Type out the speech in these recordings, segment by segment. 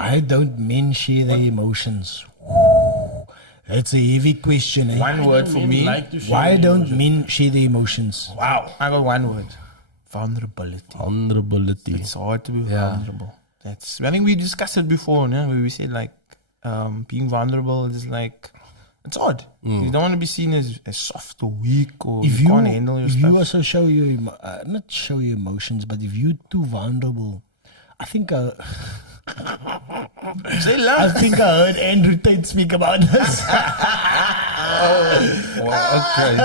Why don't men share their emotions? That's a heavy question. One word for me. Why don't men share their emotions? Wow. I got one word. Vulnerability. Vulnerability. It's hard to be vulnerable. I think we discussed it before, no? Where we said like being vulnerable is like it's odd. You don't want to be seen as soft or weak or If you can't handle your if stuff. you also show your not show your emotions, but if you're too vulnerable, I think Say I love. think I heard Andrew Tate speak about this. Okay.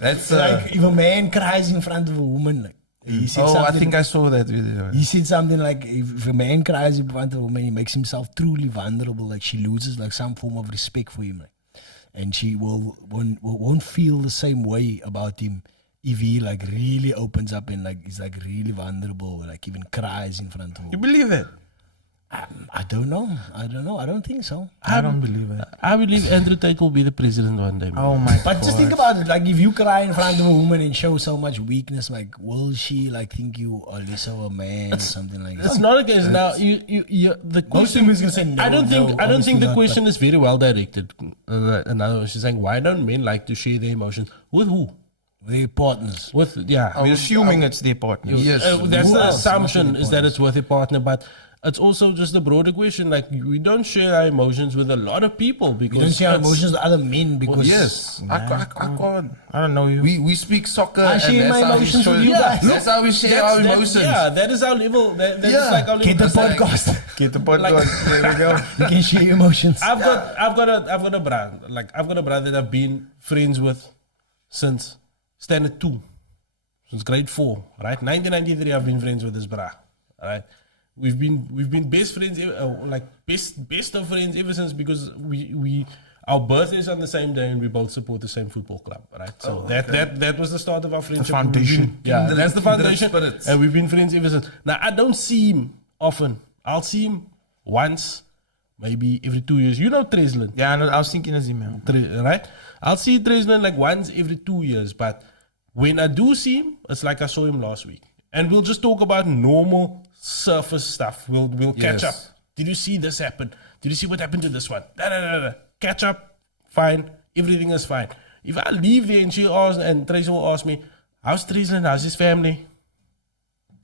That's Like if a man cries in front of a woman, like he said I something. think I saw that video. He said something like, if a man cries in front of a woman, he makes himself truly vulnerable. Like she loses like some form of respect for him, like, and she won't feel the same way about him if he like really opens up and like is like really vulnerable, like even cries in front of her. You believe it? I don't know. I don't think so. I don't believe it. I believe Andrew Tate will be the president one day. Oh my But God. just think about it. Like if you cry in front of a woman and show so much weakness, like will she like think you are less of a man or something like It's that? not against now. The question women's gonna say no, I don't think. no, I don't think obviously the not, question is very well directed. In other words, she's saying, why don't men like to share their emotions with who? Their partners. With We're assuming it's their partner. Yes, that's the assumption is that it's with a partner, but it's also just a broader question. Like we don't share our emotions with a lot of people because We don't share our it's- emotions with other men because Yes, I don't know you. we speak soccer. I and share that's my how we emotions show- with you guys. That's how we share our emotions. Yeah, that is our level. That is Yeah. like our level. get the It's like- podcast. Get the podcast. There we go. You can share your emotions. I've got a brother. Like I've got a brother that I've been friends with since standard 2, since grade 4. Right, 1993. I've been friends with this brother. Right, we've been best friends, like best of friends ever since because we our birthdays on the same day and we both support the same football club. Right, so that was the start of our friendship. foundation. Yeah, Kindred- that's the kindred foundation. spirits. And we've been friends ever since. Now I don't see him often. I'll see him once, maybe every 2 years. You know Treslin. Yeah, I was thinking as him. Right? I'll see Treslin like once every 2 years, but when I do see him, it's like I saw him last week, and we'll just talk about normal surface stuff. We'll catch up. Yes. Did you see this happen? Did you see what happened to this one? Da, da, da, da. Catch up, fine. Everything is fine. If I leave there and Treslin will ask me, "How's Treslin? How's his family?"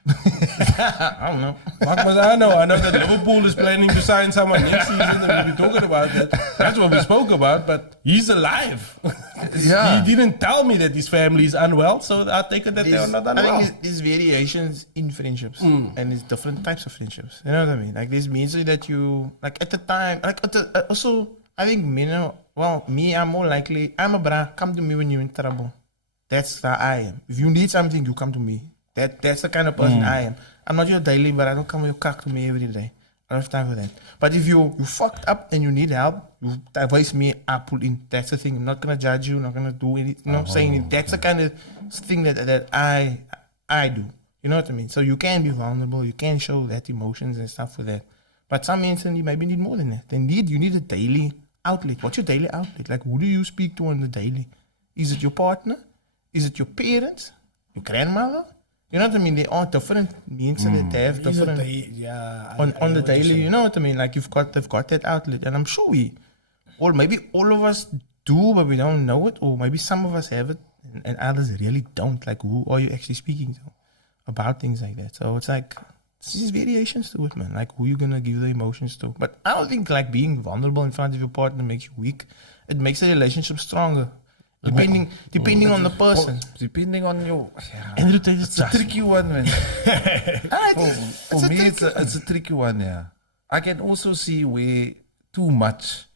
I don't know. Fuck must I know? I know that Liverpool is planning to sign someone next season and we'll be talking about that. That's what we spoke about, but he's alive. Yeah. He didn't tell me that his family is unwell, so I take it that they are not I unwell. think there's variations in friendships and there's different types of friendships. You know what I mean? Like there's means that you like at the time, like also I think me, I'm more likely. I'm a bra. Come to me when you're in trouble. That's how I am. If you need something, you come to me. That's the kind of person I am. I'm not your daily, but I don't come with your cock to me every day. I don't have time for that. But if you fucked up and you need help, you advise me, I pull in. That's the thing. I'm not gonna judge you. I'm not gonna do anything. You know, saying it. That's the kind of thing that I do. You know what I mean? So you can be vulnerable. You can show that emotions and stuff for that. But some men maybe need more than that. You need a daily outlet. What's your daily outlet? Like who do you speak to on the daily? Is it your partner? Is it your parents? Your grandmother? You know what I mean? They are different means that they have different on the daily. You know what I mean? Like they've got that outlet, and I'm sure maybe all of us do, but we don't know it, or maybe some of us have it, and others really don't. Like who are you actually speaking to about things like that? So it's like there's variations to it, man. Like who you gonna give the emotions to? But I don't think like being vulnerable in front of your partner makes you weak. It makes the relationship stronger. Depending on the person. Depending on your. Andrew Tate is It's a tricky one, man. For me, it's a tricky one. Yeah, I can also see where too much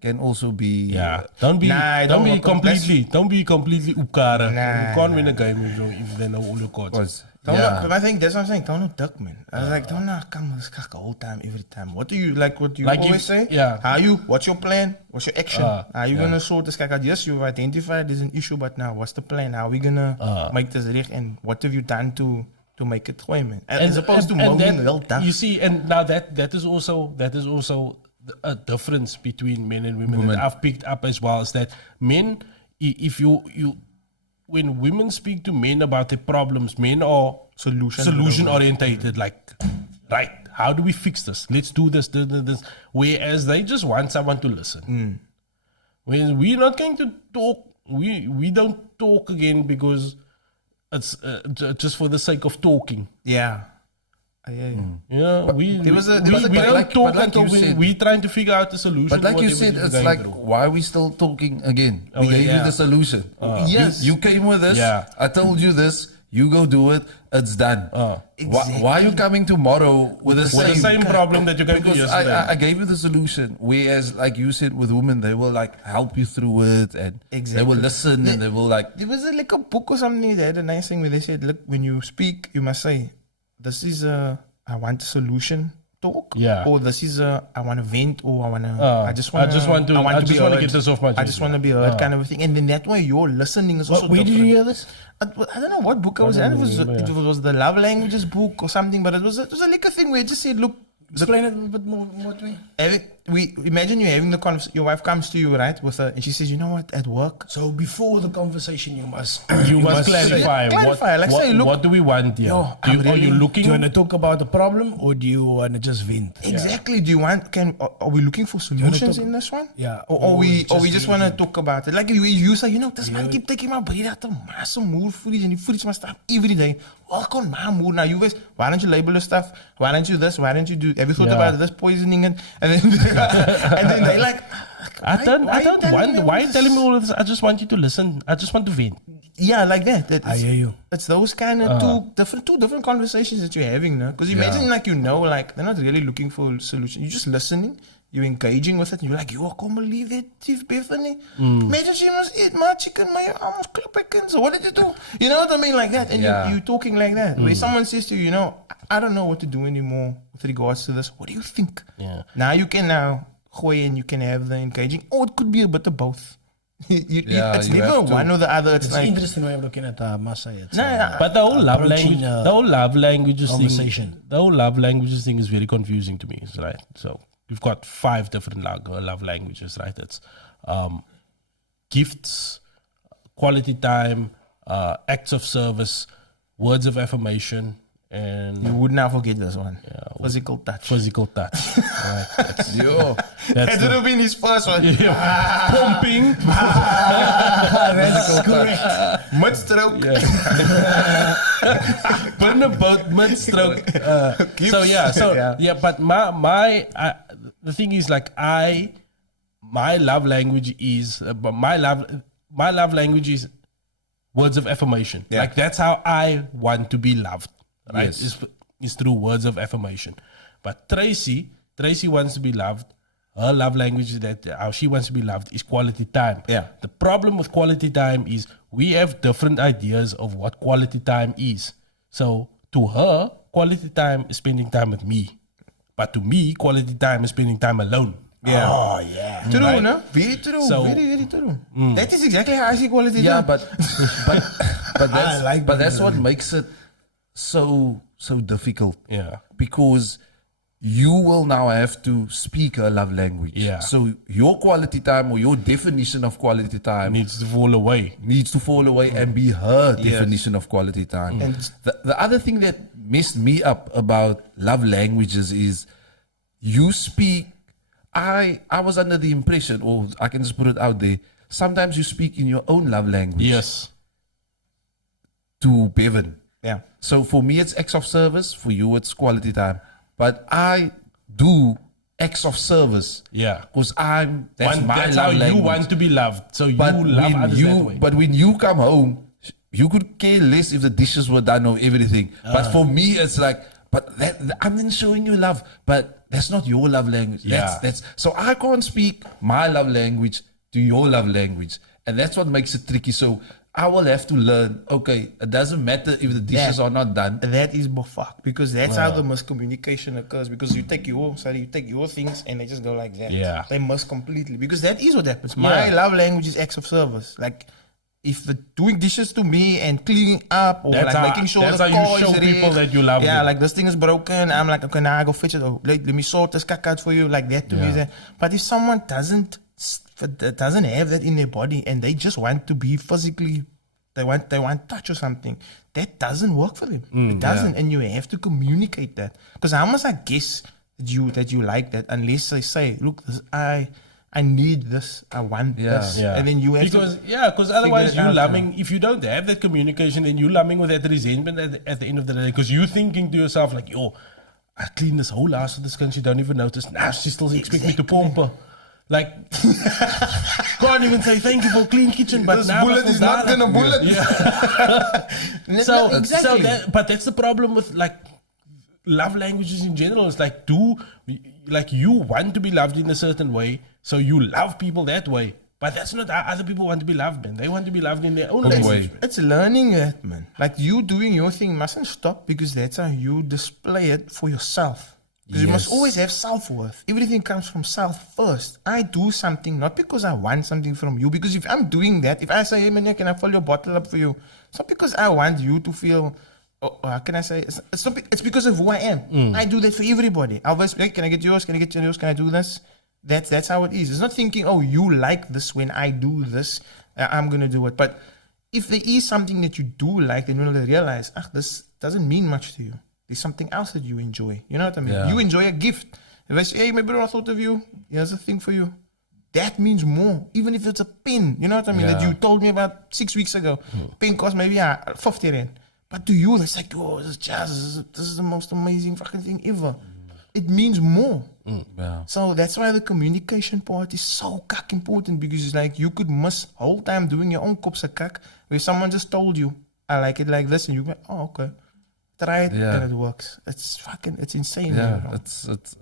can also be. Yeah, don't be completely ukara. You can't win a game if they know all your cards. But I think that's what I'm saying. Don't know duck, man. I was like, don't know come this the whole time, every time. What do you always say? Yeah. What's your plan? What's your action? Are you gonna sort this out? Yes, you've identified there's an issue, but now what's the plan? How are we gonna make this right? And what have you done to make it through, man? As opposed to moaning real duck. You see, and now that is also a difference between men and women that I've picked up as well, is that men, if you when women speak to men about their problems, men are solution orientated. Like, right, how do we fix this? Let's do this, this. Whereas they just want someone to listen. Whereas we're not going to talk. We don't talk again because it's just for the sake of talking. Yeah. I hear you. Yeah, we there was a we guy- don't like- talk but like until you said- we're trying to figure out the solution. But like to you whatever said, is it's going like, through. why are we still talking again? We Okay, gave yeah. you the solution. Yes. You came with this. Yeah. I told you this. You go do it. It's done. Why are you coming tomorrow with the with the same problem that you came to Because yesterday. I gave you the solution. Whereas, like you said, with women, they will like help you through it, and they will Exactly. listen, and they will like. There was like a book or something that had a nice thing where they said, look, when you speak, you must say, this is I want a solution talk. Yeah. Or this is I want to vent, or I just want to heard. get this off my I just chest. want to be heard, kind of a thing. And then that way your listening is also Where did you different. hear this? I don't know what book I was in. It was the Love Languages book or something, but it was a like a thing where it just said, look, Explain it a bit more to me. we imagine you having the conversation. Your wife comes to you, right, with her, and she says, you know what, at work, So before the conversation, you must clarify, clarify, like say, look- what do we want here? Yo, Are you Do you looking? want to talk about the problem or do you want to just vent? exactly. Do you want? Are we looking for solutions talk- in this one? Yeah, Or we just just want to talk about it? Like you say, this man keep taking my bread out of my some mood footage and he footage my stuff every day. Work on my mood now. You guys, why don't you label the stuff? Why don't you this? Why don't you do? Have you thought about this poisoning it? And then and then they like. I don't want. Why are you telling me all all of this? I just want you to listen. I just want to vent. Yeah, like that. I hear you. It's those kind of two different conversations that you're having now. Because imagine like like they're not really looking for a solution. You're just listening. You're engaging with it. And you're like, I can't believe that, Chief Bethany. Imagine she must eat my chicken, my almost clipping. So what did you do? You know what I mean? Like that. And you're talking like that. Where someone says to you, I don't know what to do anymore with regards to this. What do you think? Yeah. Now you can gooi and you can have the engaging. Or it could be a bit of both. It's you never have to. one or the other. It's It's like, an interesting way of looking at Masai. It's, But the whole love approaching, language, the whole love languages conversation. thing, the whole love languages thing is very confusing to me. Right? So we've got 5 different love languages, right? It's gifts, quality time, acts of service, words of affirmation, and you would not forget this one. Physical touch. physical touch. Right? That's, Yo, that's That would have been his first one. pumping. That's correct. Mud stroke. But in about mid-stroke. But the thing is, like, my love language is my love language is words of affirmation. Yeah. Like, that's how I want to be loved, right? Yes. Is through words of affirmation. But Tracy wants to be loved. Her love language is that how she wants to be loved is quality time. Yeah. The problem with quality time is we have different ideas of what quality time is. So to her, quality time is spending time with me. But to me, quality time is spending time alone. Yeah. Oh, yeah. True, Right. no? Very true. So- very, very true. That is exactly how I see quality yeah, time. but that's what makes it so difficult. Yeah. Because you will now have to speak a love language. Yeah. So your quality time or your definition of quality time Needs to fall away. needs to fall away and be her definition of quality time. And the other thing that messed me up about love languages is you speak. I was under the impression, or I can just put it out there, sometimes you speak in your own love language Yes. to Bevan. yeah. So for me, it's acts of service. For you, it's quality time. But I do acts of service Yeah. because that's my That's love how language. you want to be loved. So But you love when others that way. but when you come home, you could care less if the dishes were done or everything. But for me, it's like, I'm then showing you love, but that's not your love language. Yeah. That's so I can't speak my love language to your love language, and that's what makes it tricky. So I will have to learn. Okay, it doesn't matter if the dishes are not done. That is fuck, because that's how the miscommunication occurs. Because you take your things and they just go like that. Yeah. They must completely, because that is what happens. My love language is acts of service. Like if the doing dishes to me and cleaning up or That's like how- making sure that's the how you car show is people red. that you love Yeah, them. like this thing is broken. I'm like, okay, now I go fix it. Oh, let me sort this cack out for you. Like that to me is that. But if someone doesn't have that in their body and they just want to be physically they want touch or something. That doesn't work for them. It doesn't, and you have to communicate that. Because how must I guess that you like that unless they say, look, I need this, I want this, and then you have because otherwise figure it you out, lumming. If you don't have that communication, then you lumming with that resentment at the end of the day. Because you thinking to yourself like, yo, I cleaned this whole house for this girl, she don't even notice. Now she still expect me to pomp her. Like, can't even say thank you for clean kitchen, but This now bullet is not gonna bullet. So exactly. but that's the problem with like love languages in general. It's like you want to be loved in a certain way, so you love people that way. But that's not how other people want to be loved, man. They want to be loved in their own way. It's learning that, man. Like you doing your thing mustn't stop because that's how you display it for yourself. Because you must always have self-worth. Everything comes from self first. I do something not because I want something from you. Because if I'm doing that, if I say, hey man, can I fill your bottle up for you? It's not because I want you to feel, how can I say? It's because of who I am. I do that for everybody. I'll always be like, can I get yours? Can I get yours? Can I do this? That's how it is. It's not thinking, oh, you like this when I do this, I'm going to do it. But if there is something that you do like, then you'll realize, this doesn't mean much to you. There's something else that you enjoy. You know what I mean? You enjoy a gift. If I say, hey, my brother, I thought of you. Here's a thing for you. That means more. Even if it's a pen, you know what I mean? That you told me about 6 weeks ago. Pen cost maybe 50 rand. But to you, that's like, oh, this is jazz. This is the most amazing fucking thing ever. It means more. So that's why the communication part is so important, because it's like you could miss whole time doing your own kopse kak where someone just told you, I like it like this, and you go, oh, okay. Try it and it works. It's insane. Yeah,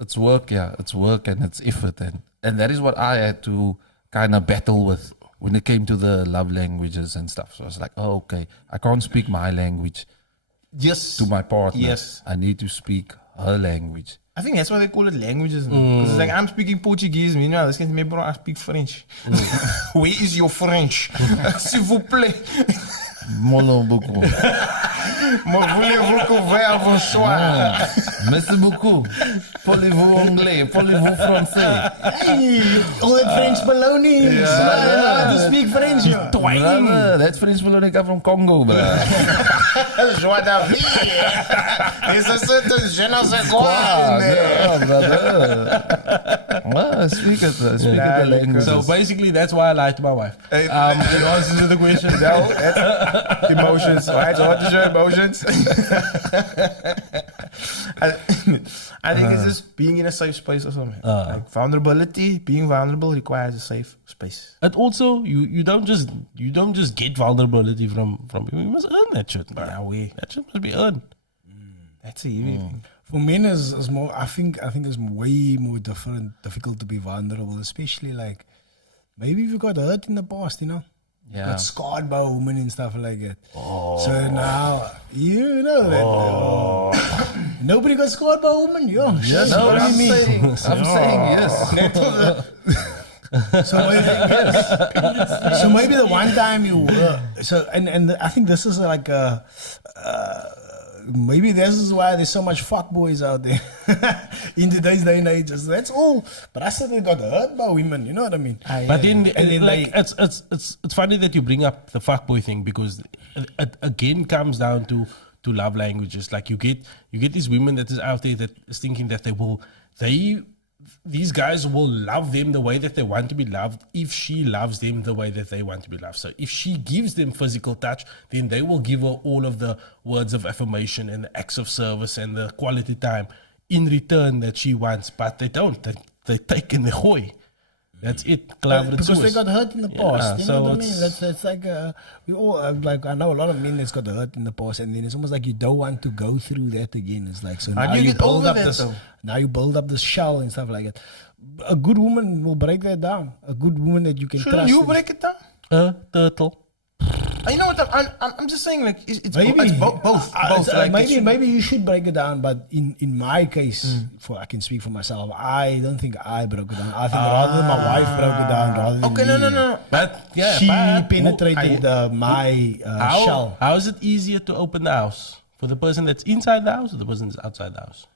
it's work. Yeah, it's work and it's effort, and that is what I had to kind of battle with when it came to the love languages and stuff. So I was like, oh, okay, I can't speak my language to my partner. Yes, I need to speak her language. I think that's why they call it languages. Because it's like, I'm speaking Portuguese, you know, this me, bro, I speak French. Where is your French? S'il vous plaît. Molo beaucoup. Voulez-vous qu'on va bonsoir? Merci beaucoup. Parlez-vous anglais? Parlez-vous français? Hey, all that French baloney. Yeah. To speak French. Brother, that French baloney come from Congo, bro. Joie d'avis. It's a certain je ne sais quoi in there. Yeah, brother. Well, speak it the language. So basically, that's why I lied to my wife. In answer to the question, No, that's emotions, right? So what is your emotions? I think it's just being in a safe space or something. Like vulnerability, being vulnerable requires a safe space. and also you don't just get vulnerability from people. You must earn that shit, man. That shit must be earned. That's a heavy thing. For men, is more. I think it's way more difficult to be vulnerable, especially like maybe if you got hurt in the past, you know. Yeah. Got scarred by a woman and stuff like that. So now, you know that. Nobody got scarred by a woman, yo. Yes, no, what do I'm you mean? saying yes. So maybe the one time you were, and I think this is like a, maybe this is why there's so much fuckboys out there in today's day and age. That's all. But I said they got hurt by women. You know what I mean? But then like it's funny that you bring up the fuckboy thing, because it again comes down to love languages. Like you get these women that is out there that is thinking that these guys will love them the way that they want to be loved if she loves them the way that they want to be loved. So if she gives them physical touch, then they will give her all of the words of affirmation and the acts of service and the quality time in return that she wants. But they don't. They take in the hoy. That's it. Because they got hurt in the past. You so know what I mean? That's like we all like. I know a lot of men that's got hurt in the past, and then it's almost like you don't want to go through that again. It's like, so now do you you get build over up that, this. though? Now you build up this shell and stuff like that. A good woman will break that down. A good woman that you can Shouldn't trust. you and- break it down? Turtle. You know what? I'm just saying, like, it's Maybe both. Like, maybe you should break it down, but in my case, I can speak for myself. I don't think I broke it down. I think rather my wife broke it down rather than Okay, me. no. But She but penetrated my shell. how is it easier to open the house for the person that's inside the house or the person that's outside the house?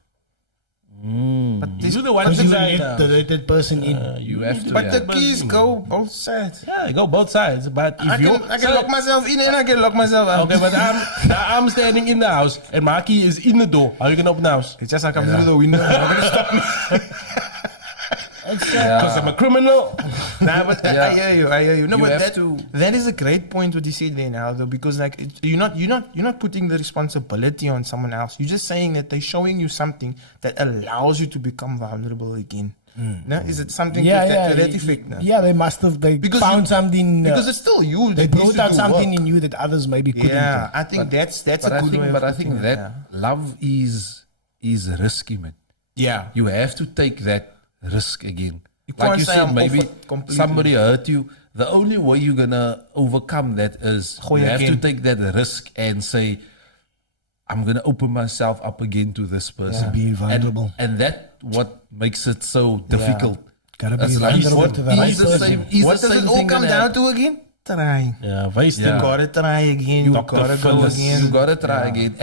But this, You the one Because to you say, let the rated person in. You have to. but yeah. the keys go both sides. yeah, go both sides. But if I can lock myself in and I can lock myself out. okay, but I'm standing in the house and my key is in the door. How you gonna open the house? It's just like I'm through the window. You're not gonna stop me. Because I'm a criminal. Nah, but I hear you. No, You but have that is a great point what you said there now, though, because like you're not putting the responsibility on someone else. You're just saying that they're showing you something that allows you to become vulnerable again. No? Is it something to that effect? No? Yeah, they must have. They Because found you- something. Because it's still you. they that needs brought to out do something work. in you that others maybe couldn't. Yeah, I think that's But a I good think, way of but I putting think it, that love is risky, man. yeah. You have to take that risk again. You Like can't you say said, I'm maybe off it completely. somebody hurt you. The only way you're gonna overcome that is Gooi you have to again. take that risk and say, I'm gonna open myself up again to this person. Be vulnerable. And that what makes it so difficult. Gotta be It's like vulnerable what to the is right the person. same- is What the does same it all thing come that down happened. to again? Trying. Yeah, vice You gotta try again. You Dr. gotta go Phyllis. again. You gotta try again,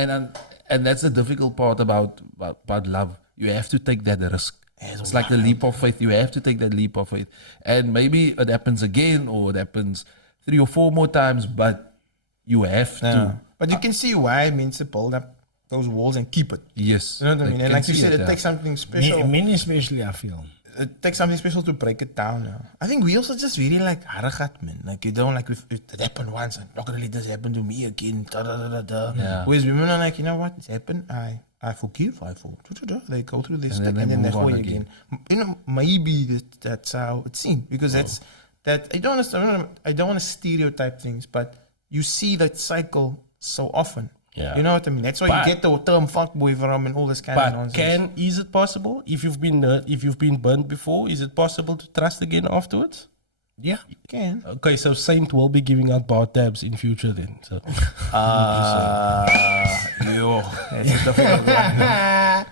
and that's the difficult part about love. You have to take that risk. It's like the leap of faith. You have to take that leap of faith, and maybe it happens again, or it happens 3 or 4 more times. But you have Yeah. to. But you can see why means to build up those walls and keep it. Yes, You know what I they mean? And can like you see said, it yeah. takes something special. Men especially, I feel. It takes something special to break it down. I think we also just really like haragat, man. Like you don't like if it happened once and not gonna let this happen to me again. Da, da, da, da, da. Yeah. Whereas women are like, you know what, it's happened. I forgive. They go through this And stuff then and they then they move on go again. again. You know, maybe that's how it seems because that's that. I don't want to stereotype things, but you see that cycle so often. Yeah. You know what I mean? That's why But- you get the term fuckboy from and all this kind of But nonsense. is it possible if you've been burnt before? Is it possible to trust again afterwards? Yeah. Can. Okay, so Saint will be giving out bar tabs in future then. So Yo, that's a difficult one.